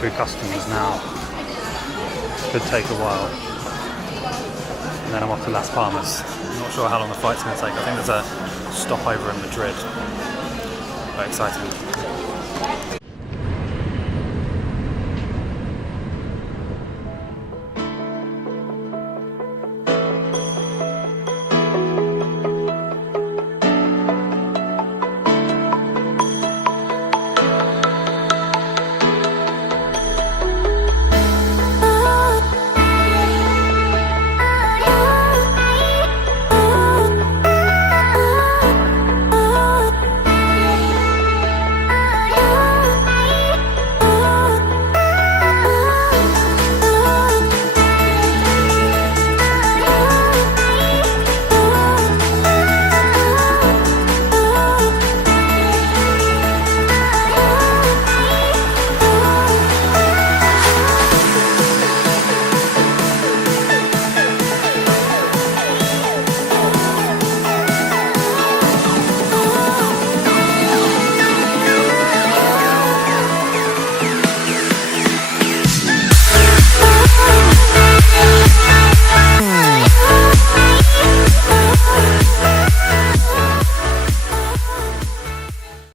through customs now. Could take a while. And then I'm off to Las Palmas. I'm not sure how long the flight's going to take. I think there's a stopover in Madrid. Very exciting.